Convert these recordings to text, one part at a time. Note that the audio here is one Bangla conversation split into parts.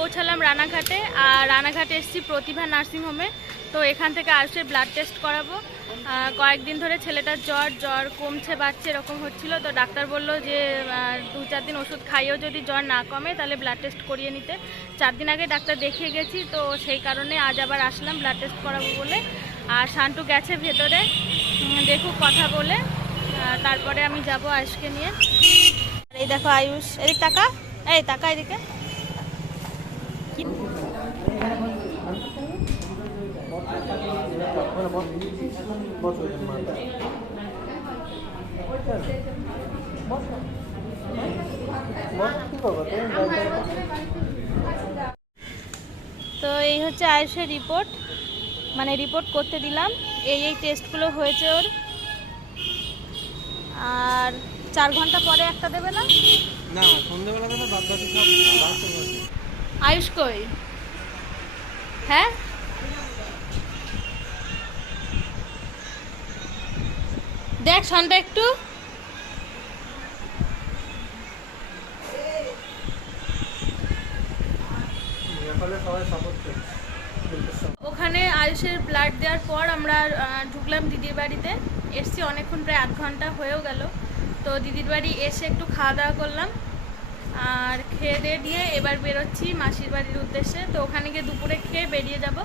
পৌঁছালাম রানাঘাটে। আর রানাঘাটে এসেছি প্রতিভা নার্সিংহোমে। তো এখান থেকে আয়ুষের ব্লাড টেস্ট করাবো। কয়েকদিন ধরে ছেলেটার জ্বর কমছে বাড়ছে এরকম হচ্ছিল। তো ডাক্তার বললো যে 2-4 দিন ওষুধ খাইয়েও যদি জ্বর না কমে তাহলে ব্লাড টেস্ট করিয়ে নিতে। 4 দিন আগে ডাক্তার দেখিয়ে গেছি, তো সেই কারণে আজ আবার আসলাম ব্লাড টেস্ট করাবো বলে। আর শান্টু গেছে ভেতরে, দেখুক কথা বলে, তারপরে আমি যাব আয়ুষকে নিয়ে। এই দেখো আয়ুষ, এদিক টাকা, এই টাকা এদিকে। তো এই হচ্ছে আয়ুষের রিপোর্ট, মানে রিপোর্ট করতে দিলাম। এই টেস্টগুলো হয়েছে ওর। আর 4 ঘন্টা পরে একটা দেবে না? না, সন্ধ্যাবেলা করে বাদ বাকি সব আয়ুষ কই? হ্যাঁ, দেখ শানটা একটু। ওখানে আয়ুষের ব্লাড দেওয়ার পর আমরা ঢুকলাম দিদির বাড়িতে। এসছি অনেকক্ষণ, প্রায় 8 ঘন্টা হয়েও গেল। তো দিদির বাড়ি এসে একটু খাওয়া দাওয়া করলাম, আর খেয়ে দিয়ে এবার বেরোচ্ছি মাসির বাড়ির উদ্দেশ্যে। তো ওখানে গিয়ে দুপুরে খেয়ে বেরিয়ে যাব।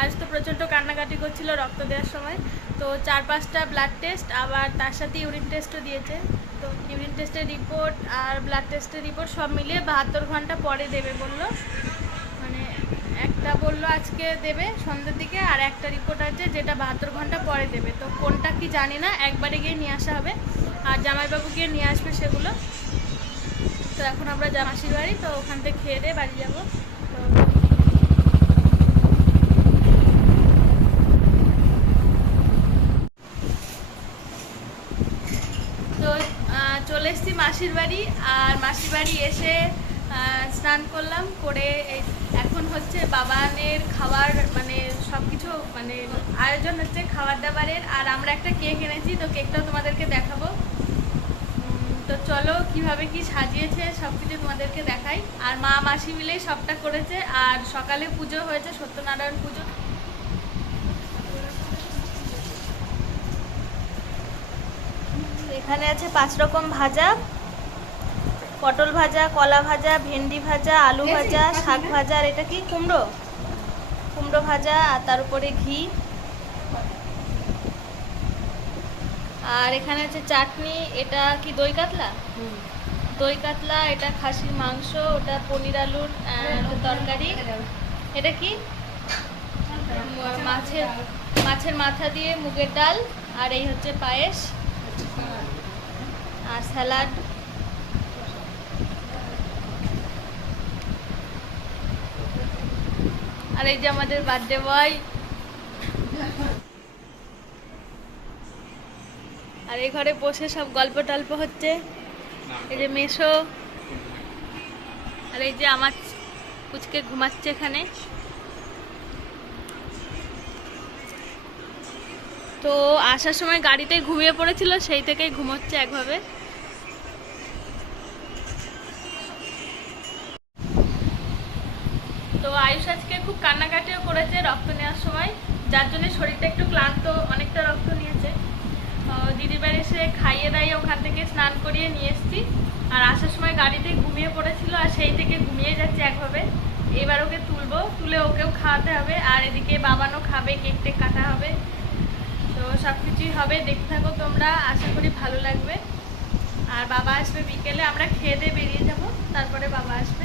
আজ তো প্রচণ্ড কান্নাকাটি করছিল রক্ত দেওয়ার সময়। তো 4-5টা ব্লাড টেস্ট, আবার তার সাথে ইউরিন টেস্টও দিয়েছে। তো ইউরিন টেস্টের রিপোর্ট আর ব্লাড টেস্টের রিপোর্ট সব মিলিয়ে 72 ঘন্টা পরে দেবে বললো। মানে একটা বললো আজকে দেবে সন্ধ্যের দিকে, আর একটা রিপোর্ট আছে যেটা 72 ঘন্টা পরে দেবে। তো কোনটা কি জানি না, একবারে গিয়ে নিয়ে আসা হবে। আর জামাইবাবু গিয়ে নিয়ে আসবে সেগুলো। তো এখন আমরা মাসির বাড়ি, তো ওখান থেকে খেয়ে দিয়ে বাড়ি যাবো। তো চলে এসেছি মাসির বাড়ি। আর মাসির বাড়ি এসে স্নান করলাম, করে এখন হচ্ছে বাবানের খাবার, মানে সব কিছু মানে আয়োজন হচ্ছে খাবার দাবারের। আর আমরা একটা কেক এনেছি, তো কেকটাও তোমাদেরকে দেখাবো। তো চলো কিভাবে কি সাজিয়েছে সব কিছু তোমাদেরকে দেখাই। আর মা মাসি মিলেই সবটা করেছে। আর সকালে পুজো হয়েছে, সত্যনারায়ণ পুজো। এখানে আছে 5 রকম ভাজা, পটল ভাজা, কলা ভাজা, ভেন্ডি ভাজা, আলু ভাজা, শাক ভাজা, আর এটা কি কুমড়ো ভাজা, আর তার উপরে ঘি। আর এখানে আছে চাটনি, এটা কি দই কাতলা, এটা খাসির মাংস, ওটা পনির আলুর তরকারি, এটা কি মাছের মাথা দিয়ে মুগের ডাল, আর এই হচ্ছে পায়েস আর স্যালাড। আর এই যে আমাদের বার্থডে বয়। আর এই ঘরে বসে সব গল্প টল্প হচ্ছে। এই যে মেশো, আর এই যে আমার কুচকে ঘুমাচ্ছে এখানে। তো আসার সময় গাড়িতে ঘুমিয়ে পড়েছিল, সেই থেকেই ঘুমোচ্ছে একভাবে। তো আয়ুষ আজকে খুব কান্নাকাটিও করেছে রক্ত নেওয়ার সময়, যার জন্য শরীরটা একটু ক্লান্ত, অনেকটা রক্ত নিয়েছে। দিদির বাড়ি এসে খাইয়ে দাইয়ে ওখান থেকে স্নান করিয়ে নিয়ে এসেছি। আর আসার সময় গাড়িতে ঘুমিয়ে পড়েছিল, আর সেই থেকে ঘুমিয়ে যাচ্ছে একভাবে। এবার ওকে তুলে ওকেও খাওয়াতে হবে। আর এদিকে বাবানও খাবে, কেক টেক কাটা হবে। তো সব কিছুই হবে, দেখতে থাকো তোমরা, আশা করি ভালো লাগবে। আর বাবা আসবে বিকেলে, আমরা খেয়ে দিয়ে বেরিয়ে যাব, তারপরে বাবা আসবে।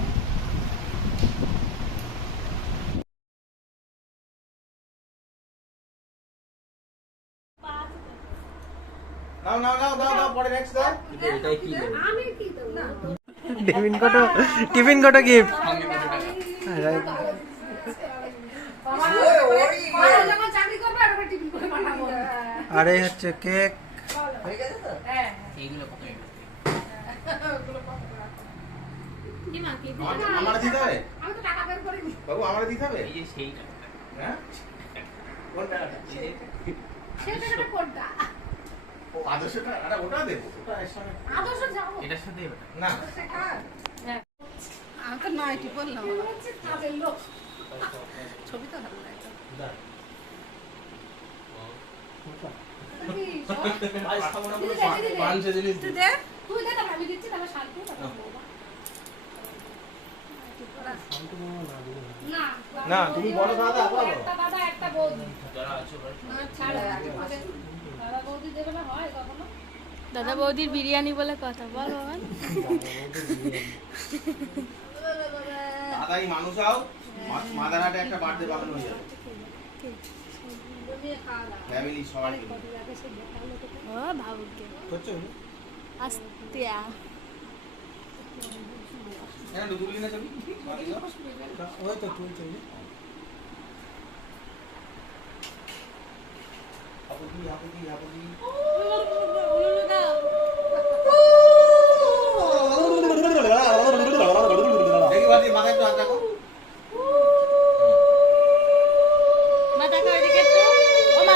টিফিন কত গিফট। আর এই হচ্ছে কেক। আমার দিতে হবে বাবু, আমার দিতে হবে। এই যে সেইটা, হ্যাঁ কোনটা সেটা কোনটা? ও আদর্শটা, আরে ওটা দেব, ওটা এর সঙ্গে আদর্শ যাও, এটার সাথে না আমি তো নাইটি বললাম কাজের লোক ছবি তো ভালো লাগে না তুমি বলো দাদা দাদা বৌদির বিরিয়ানি বলে কথা বল বাবা। দাদাই মানুষ আও মাদারহাটে একটা বার্থডে বানানো হয়ে যাবে ফ্যামিলি সবার জন্য ও ভাবুকে করছো আস্তে এখানে ঢুকলি না ছবি ওই তো তুলছো হাপুদি দেখি বাড়ি মাথায় একটু হাত রাখো মাথা করে দিকে তো ও মা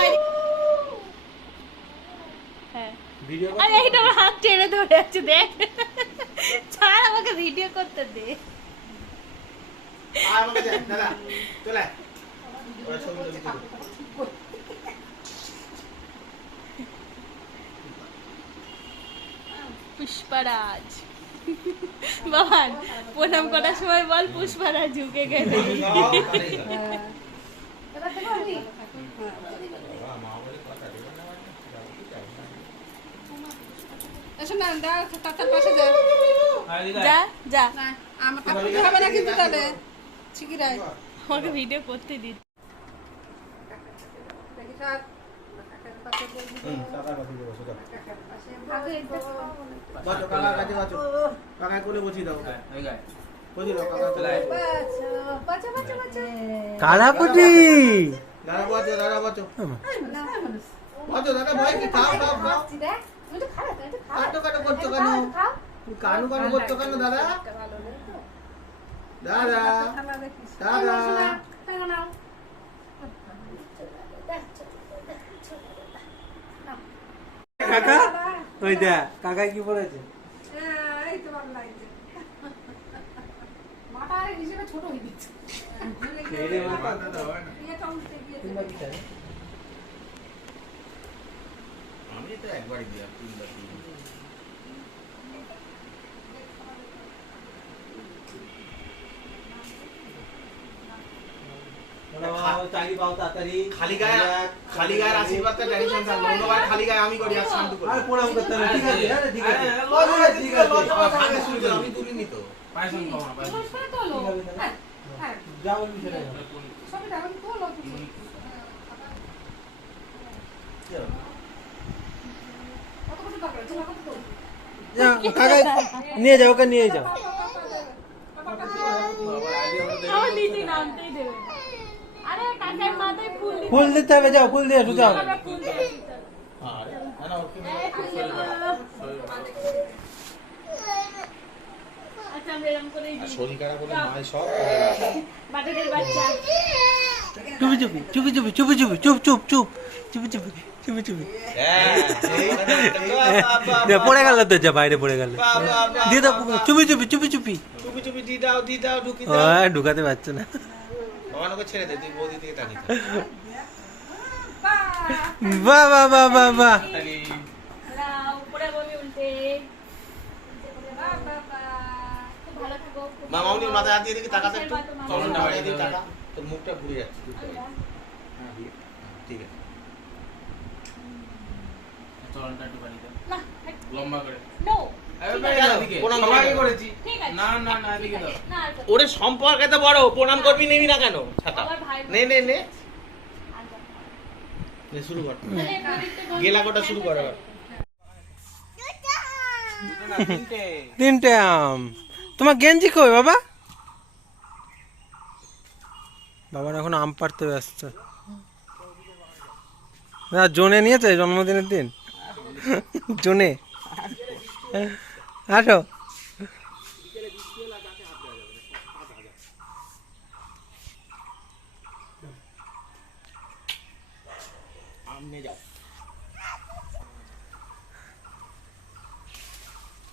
হ্যাঁ ভিডিও আরে এইটা আমার হাত টেনে ধরে আছে দেখ ছাড় আমাকে ভিডিও করতে দে আর আমাকে দে দাদা চলে ওরা ছবি তুলতে পুষ্পরাজ বাবান প্রণাম করার সময় বল পুষ্পরাজ ঝুঁকে গেলে এসো না তার পাশে যা যা যা আমার কাপড় হবে না কিন্তু তাহলে শিগগিরাই আমাকে ভিডিও করতে দিন দেখি স্যার কাকার কাছে বসো দাও বাচ্চা কাকার কাছে বাচ্চা কাকায় কোলে বসিয়ে দাও এই গায় বসিয়ে দাও কাকা চলে বাচ্চা বাচ্চা বাচ্চা কালাপুটি দাদা বাচ্চা বাচ্চা দাদা ভাই কি খাও খাও খাও কাটো কাটো করছো কেন তুমি কানু কানু করছো কেন দাদা দাদা দাদা কাকা ওই দেখ কাকাই কি বলেছে এই তো ভালো লাগছে মাথা হিসেবে ছোট হয়ে গেছে ছেড়ে মাথা বিয়েটা উঠতে গিয়ে আমি তো একবারই দিয়া তিনবার খালি গায়ের আশীর্বাদটা টেনশন থাকবে অন্যবার খালি গায়ে আমি করি আর শান্ত করি আর প্রণাম করতে হবে ঠিক আছে হ্যাঁ ঠিক আছে ঠিক আছে আমি তুলিনি তো পায়সন খাওয়া পায়সন তো লো হ্যাঁ যা বলবি সেটা সবটা আমি তো লো কত কত টাকা আছে কত তো কাকা নিয়ে যাও ওকে নিয়ে যাও আমার নিচে নামতেই দেবে না। আরে কাকার মাথায় ফুল দিতে ফুল দিতে হবে যাও ফুল দিয়ে এসো যাও হবে, ফুল দিয়ে আসি, চলো। আচ্ছা আমরা এরকম করেই দিই শরীর খারাপ হলে মাই সব বাটাদের বাচ্চা চুপি চুপি চুপি চুপি চুপি চুপি চুপ চুপ চুপ চুপি চুপি চুপি চুপি পড়ে গেল তো যা বাইরে পড়ে গেল দিয়ে দাও চুপি চুপি চুপি চুপি চুপি চুপি দি দাও ঢুকি দাও ঢুকাতে পারছে না বাবাকে ছেড়ে দে তুই বৌদি থেকে তাকিয়ে বাহ বাহ বাহ বাহ বাহ রাও উপরে বমি উল্টে খুব ভালো থাকো খুব মামা উনি মাথায় হাত দিয়ে দেখি তাকাতে একটু মামা। চলনটা বাড়িয়ে দিই টাকা তোর মুখটা ঘুরে যাচ্ছে ঠিক আছে চলনটা একটু বাড়িয়ে দাও না লম্বা করে নো প্রণাম সবাইকে করবি। করেছি ঠিক আছে না না না এদিকে দাও না আর করো। ওরে সম্পর্কে তো বড় প্রণাম করবি নেবি না কেন ছাতা আমার ভাই নে নে নে আর করো। নে শুরু কর তাহলে প্রদীপটা বন্ধ গেলা করে কোটা শুরু কর এবার তিনটে আম তোমার গেঞ্জি কই বাবা বাবা এখন আম পাড়তে ব্যস্ত না জোনে নিয়েছে জন্মদিনের দিন জোনে আসো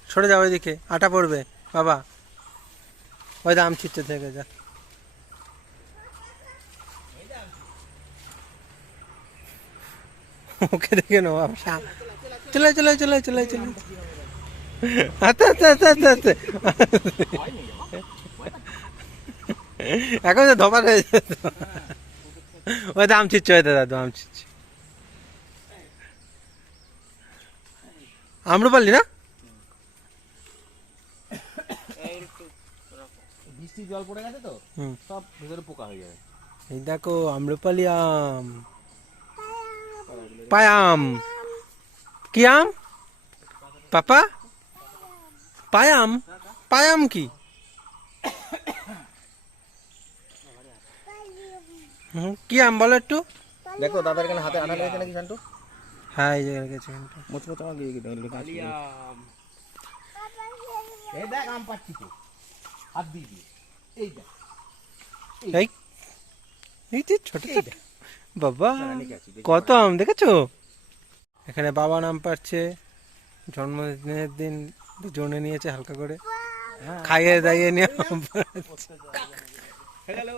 সরে যাও এদিকে আটা পড়বে বাবা ওই দাম ছিটতে থেকে যা। ওকে দেখে নেবো চলে চলে চলে চলে চলে আচ্ছা আচ্ছা আচ্ছা আচ্ছা আচ্ছা এখন তো ধপার হয়ে যেত। ওই দাম ছিচ্ছে ওই দাদা আম ছিচ্ছে আম্রপালি না বৃষ্টি জল পড়ে গেছে তো হুম সব ভেতরে পোকা হয়ে যাবে। এই দেখো আম্রপালি আম পায়াম কি আম পাপা পায়াম পায়াম কি কি আম বলো একটু। দেখো দাদার এখানে হাতে আঠা লেগেছে নাকি শান্তু? হ্যাঁ এই জায়গায় গেছে মুচমুচ আমার গিয়ে এই দেখ আম পাচ্ছি তো হাত দিয়ে দিয়ে এই দেখ এই এই যে ছোট ছোট বাবা কত আম দেখেছো। এখানে বাবা নাম পাচ্ছে জন্মদিনের দিন জনে নিয়েছে হালকা করে খাইয়ে দাইয়ে নিয়ে আম পাড়াচ্ছে। হ্যালো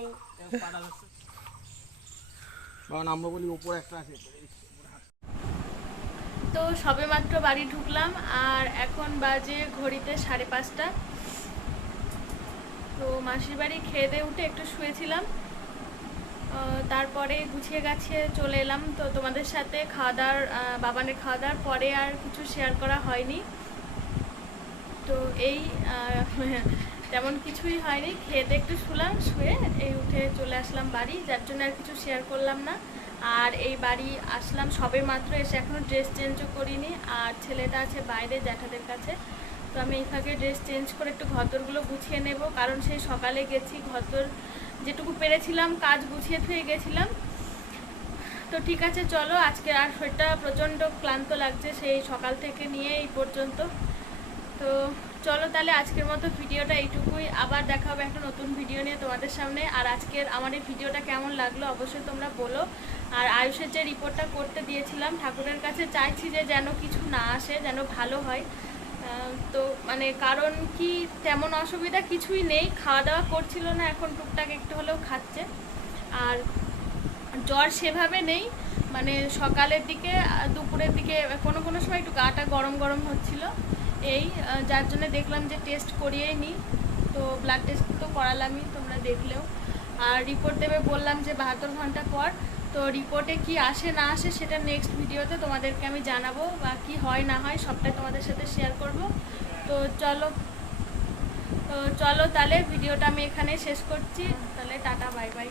বাবা আমরা বলি উপরে একটা আছে। তো সবে মাত্র বাড়ি ঢুকলাম আর এখন বাজে ঘড়িতে 5:30। তো মাসির বাড়ি খেয়ে দিয়ে উঠে একটু শুয়েছিলাম, তারপরে গুছিয়ে গাছিয়ে চলে এলাম। তো তোমাদের সাথে খাওয়া দাওয়ার বাবানের খাওয়া দাওয়ার পরে আর কিছু শেয়ার করা হয়নি। তো এই তেমন কিছুই হয়নি, খেয়ে দিয়ে একটু শুলাম, শুয়ে এই উঠে চলে আসলাম বাড়ি, যার জন্য আর কিছু শেয়ার করলাম না। আর এই বাড়ি আসলাম সবে মাত্র এসে, এখনও ড্রেস চেঞ্জও করিনি। আর ছেলেটা আছে বাইরে জ্যাঠাদের কাছে, তো আমি এই ফাঁকে ড্রেস চেঞ্জ করে একটু ঘরদোরগুলো গুছিয়ে নেব, কারণ সেই সকালে গেছি ঘরদোর যেটুকু পেরেছিলাম কাজ গুছিয়ে থুয়ে গেছিলাম। তো ঠিক আছে চলো, আজকে আর শরীরটা প্রচণ্ড ক্লান্ত লাগছে সেই সকাল থেকে নিয়ে এই পর্যন্ত। তো চলো তাহলে আজকের মতো ভিডিওটা এইটুকুই, আবার দেখা হবে একটা নতুন ভিডিও নিয়ে তোমাদের সামনে। আর আজকের আমার এই ভিডিওটা কেমন লাগলো অবশ্যই তোমরা বলো। আর আয়ুষের যে রিপোর্টটা করতে দিয়েছিলাম ঠাকুরের কাছে চাইছি যে যেন কিছু না আসে, যেন ভালো হয়। তো মানে কারণ কি তেমন অসুবিধা কিছুই নেই, খাওয়া দাওয়া করছিল না, এখন টুকটাক একটু হলেও খাচ্ছে। আর জ্বর সেভাবে নেই, মানে সকালের দিকে দুপুরের দিকে কোনো কোনো সময় একটু গাটা গরম গরম হচ্ছিল, এই যার জন্য দেখলাম যে টেস্ট করিয়েই নিই। তো ব্লাড টেস্ট তো করালামই, তোমরা দেখলেও। আর রিপোর্ট দেবে বললাম যে 72 ঘন্টা পর। তো রিপোর্টে কি আসে না আসে সেটা নেক্সট ভিডিওতে তোমাদেরকে আমি জানাবো, বা কি হয় না হয় সবটাই তোমাদের সাথে শেয়ার করব। তো চলো তাহলে ভিডিওটা আমি এখানে শেষ করছি, তাহলে টাটা বাই বাই।